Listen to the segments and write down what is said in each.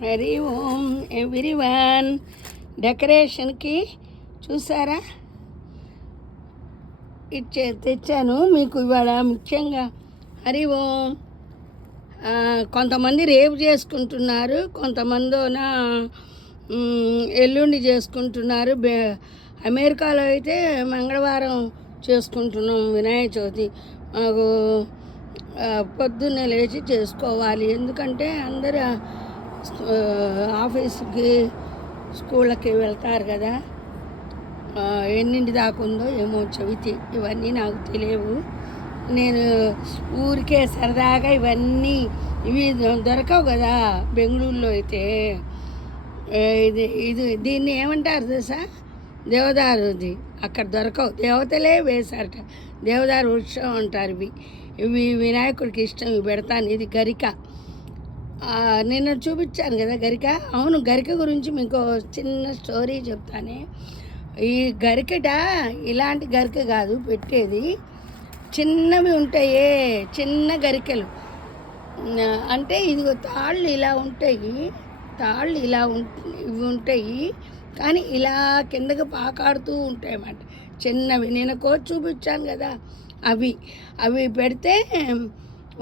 హరి ఓం everyone. డెకరేషన్కి చూసారా తెచ్చాను మీకు ఇవాళ. ముఖ్యంగా హరి ఓం. కొంతమంది రేపు చేసుకుంటున్నారు, కొంతమందిన ఎల్లుండి చేసుకుంటున్నారు. అమెరికాలో అయితే మంగళవారం చేసుకుంటున్నాం వినాయక చవితి. మాకు పొద్దున్నే లేచి చేసుకోవాలి, ఎందుకంటే అందరూ ఆఫీస్కి స్కూళ్ళకి వెళ్తారు కదా. ఎన్నింటి దాకా ఉందో ఏమో చవితి, ఇవన్నీ నాకు తెలియవు. నేను ఊరికే సరదాగా ఇవి దొరకవు కదా బెంగళూరులో అయితే. దీన్ని ఏమంటారు తెలుసా? దేవదారుది. అక్కడ దొరకవు, దేవతలే వేశారట. దేవదారు వృక్షం అంటారు. ఇవి వినాయకుడికి ఇష్టం, ఇవి పెడతాను. ఇది గరిక. నిన్న చూపించాను కదా గరిక. అవును, గరిక గురించి మీకు చిన్న స్టోరీ చెప్తానే. ఈ గరికట ఇలాంటి గరిక కాదు పెట్టేది, చిన్నవి ఉంటాయే, చిన్న గరికెలు. అంటే ఇదిగో తాళ్ళు ఇలా ఉంటాయి, తాళ్ళు ఇలా ఇవి ఉంటాయి, కానీ ఇలా కిందకి పాకాడుతూ ఉంటాయి అన్నమాట. చిన్నవి నేను చూపించాను కదా, అవి పెడితే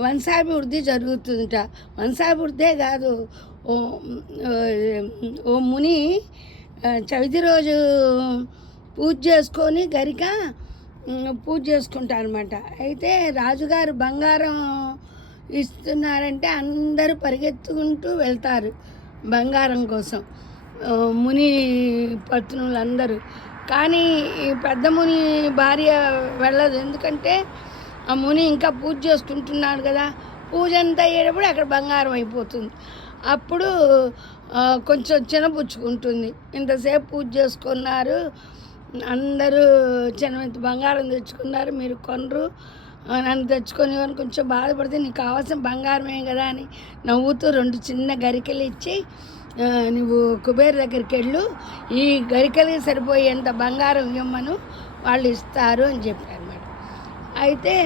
వంశాభివృద్ధి జరుగుతుందట. వంశాభివృద్ధే కాదు, ఓ ముని చవితి రోజు పూజ చేసుకొని గరిక పూజ చేసుకుంటారనమాట. అయితే రాజుగారు బంగారం ఇస్తున్నారంటే అందరూ పరిగెత్తుకుంటూ వెళ్తారు బంగారం కోసం, ముని పత్నులు అందరూ. కానీ ఈ పెద్ద ముని భార్య వెళ్ళదు, ఎందుకంటే ఆ ముని ఇంకా పూజ చేసుకుంటున్నాడు కదా. పూజ అంతా అయ్యేటప్పుడు అక్కడ బంగారం అయిపోతుంది. అప్పుడు కొంచెం చిన్నపుచ్చుకుంటుంది. ఇంతసేపు పూజ చేసుకున్నారు, అందరూ చిన్న బంగారం తెచ్చుకున్నారు, మీరు కొనరు, నన్ను తెచ్చుకొని కొంచెం బాధపడితే నీకు కావాల్సిన బంగారమే కదా అని నవ్వుతూ 2 చిన్న గరికెలు ఇచ్చి, నువ్వు కుబేర్ దగ్గరికి వెళ్ళు, ఈ గరికెలకి సరిపోయేంత బంగారం ఇవ్వమను, వాళ్ళు ఇస్తారు అని చెప్పారు మేడం. అయితే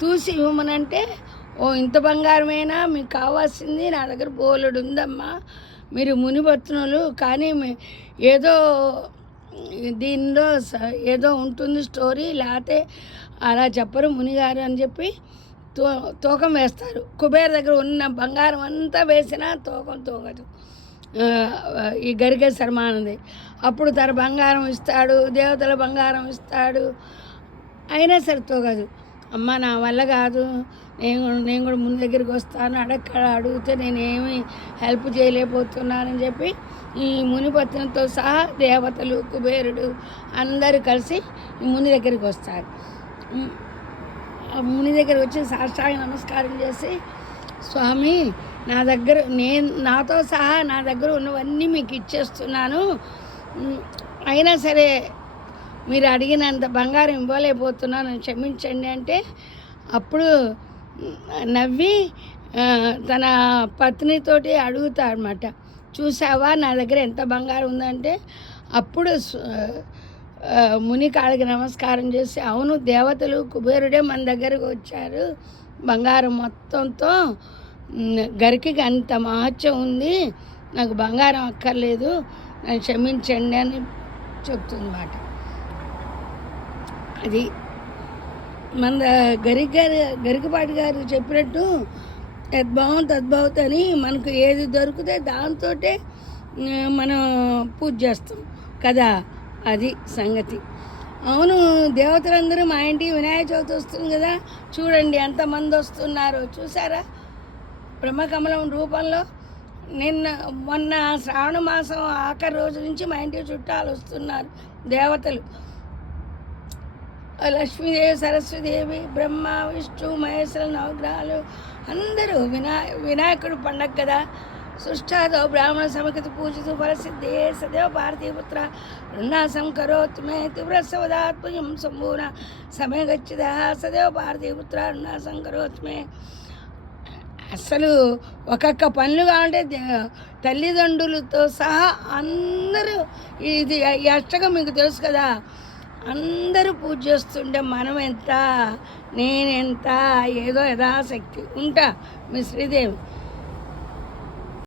చూసి ఇవ్వమనంటే, ఓ ఇంత బంగారమేనా మీకు కావాల్సింది? నా దగ్గర బోలెడు ఉందమ్మా, మీరు మునిభక్తులు, కానీ ఏదో దీనిలో ఏదో ఉంటుంది స్టోరీ, లేకపోతే అలా చెప్పరు మునిగారు అని చెప్పి తూకం వేస్తారు. కుబేర్ దగ్గర ఉన్న బంగారం అంతా వేసినా తూకం తూగదు, ఈ గరిక సమానది. అప్పుడు తన బంగారం ఇస్తాడు, దేవతల బంగారం ఇస్తాడు, అయినా సరే తూగదు. అమ్మ నా వల్ల కాదు, నేను కూడా ముందు దగ్గరికి వస్తాను, అడిగితే నేనేమి హెల్ప్ చేయలేకపోతున్నానని చెప్పి ఈ మునిపత్నితో సహా దేవతలు, కుబేరుడు అందరూ కలిసి ఈ ముని దగ్గరికి వస్తారు. ముని దగ్గర వచ్చి సాష్టాంగ నమస్కారం చేసి, స్వామి నా దగ్గర నాతో సహా నా దగ్గర ఉన్నవన్నీ మీకు ఇచ్చేస్తున్నాను, అయినా సరే మీరు అడిగినంత బంగారం ఇవ్వలేకపోతున్నాను, క్షమించండి అంటే, అప్పుడు నవ్వి తన పత్నితోటి అడుగుతాడనమాట, చూసావా నా దగ్గర ఎంత బంగారం ఉందంటే. అప్పుడు ముని కాళ్ళకి నమస్కారం చేసి, అవును దేవతలు కుబేరుడే మన దగ్గరకు వచ్చారు, బంగారం మొత్తంతో గరికకి అంత మహత్యం ఉంది, నాకు బంగారం అక్కర్లేదు, నన్ను క్షమించండి అని చెప్తుందన్నమాట. అది మన గరికపాటి గారు చెప్పినట్టు యద్భావం తద్భావత్ అని మనకు ఏది దొరికితే దాంతో మనం పూజ చేస్తాం కదా, అది సంగతి. అవును, దేవతలందరూ మా ఇంటికి వినాయక చవితి వస్తుంది కదా, చూడండి ఎంతమంది వస్తున్నారో చూసారా, బ్రహ్మకమలం రూపంలో. మొన్న శ్రావణ మాసం ఆఖరి రోజు నుంచి మా ఇంటికి చుట్టాలు వస్తున్నారు, దేవతలు. లక్ష్మీదేవి, సరస్వతీదేవి, బ్రహ్మ, విష్ణు, మహేశ్వర, నవగ్రహాలు అందరూ. వినాయకుడు పండగ కదా. సృష్టాదో బ్రాహ్మణ సమకృతి పూజితు ఫలసిద్ధే సదేవ పార్థిపుత్ర రుణాసం కరోత్ మే తీవ్రసవదాత్మయం సంపూర్ణ సమయ గచ్చిద సదేవ పార్థిపుత్ర రుణాసం కరోత్ మే. అసలు ఒక్కొక్క పనులు కావాలంటే తల్లిదండ్రులతో సహా అందరూ, ఇది ఈ అష్టకం మీకు తెలుసు కదా, అందరూ పూజ చేస్తుంటే మనం ఎంత, నేనెంత, ఏదో యథాశక్తి ఉంటా. మీ శ్రీదేవి